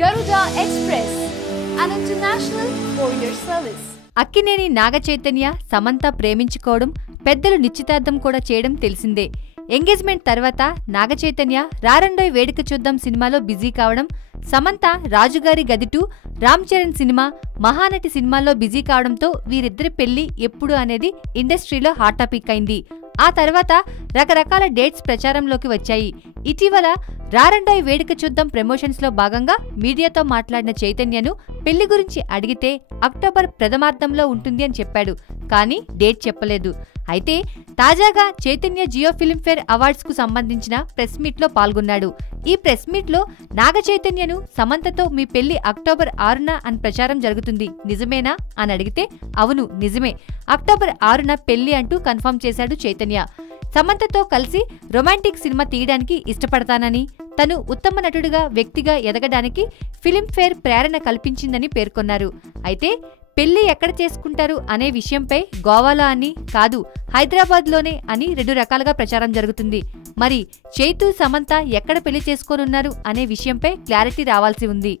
Garuda Express, an international courier service. Akkineni Naga Chaitanya Samantha ప్రేమించుకోవడం, పెద్దలు నిశ్చితార్థం కూడా చేయడం తెలిసిందే. ఎంగేజ్మెంట్ తర్వాత నాగచైతన్య రారండోయ్ వేడుక చూద్దాం సినిమాలో బిజీ కావడం, సమంత రాజుగారి గది 2, రామ్ చరణ్ సినిమా, మహానటి సినిమాల్లో బిజీ కావడంతో వీరిద్దరి పెళ్లి ఎప్పుడు అనేది ఇండస్ట్రీలో హాట్ టాపిక్ అయింది. ఆ తర్వాత రకరకాల డేట్స్ ప్రచారంలోకి వచ్చాయి. ఇటీవల రారండోయ్ వేడుక చూద్దాం ప్రమోషన్స్ లో భాగంగా మీడియాతో మాట్లాడిన చైతన్యను పెళ్లి గురించి అడిగితే అక్టోబర్ ప్రథమార్థంలో ఉంటుంది అని చెప్పాడు. కానీ డేట్ చెప్పలేదు. అయితే తాజాగా చైతన్య జియో ఫిల్మ్ఫేర్ అవార్డ్స్ కు సంబంధించిన ప్రెస్ మీట్ లో పాల్గొన్నాడు. ఈ ప్రెస్ మీట్ లో నాగ చైతన్యను సమంతతో మీ పెళ్లి అక్టోబర్ 6న అని ప్రచారం జరుగుతుంది, నిజమేనా అని అడిగితే అవును నిజమే, అక్టోబర్ 6న పెళ్లి అంటూ కన్ఫర్మ్ చేశాడు చైతన్య. సమంతతో కలిసి రొమాంటిక్ సినిమా తీయడానికి ఇష్టపడతానని, తను ఉత్తమ నటుడిగా వ్యక్తిగా ఎదగడానికి ఫిల్మ్ఫేర్ ప్రేరణ కల్పించిందని పేర్కొన్నారు. అయితే పెళ్లి ఎక్కడ చేసుకుంటారు అనే విషయంపై గోవాలో అని కాదు, హైదరాబాద్లోనే అని 2 రకాలుగా ప్రచారం జరుగుతుంది. మరి చైతు సమంత ఎక్కడ పెళ్లి చేసుకోనున్నారు అనే విషయంపై క్లారిటీ రావాల్సి ఉంది.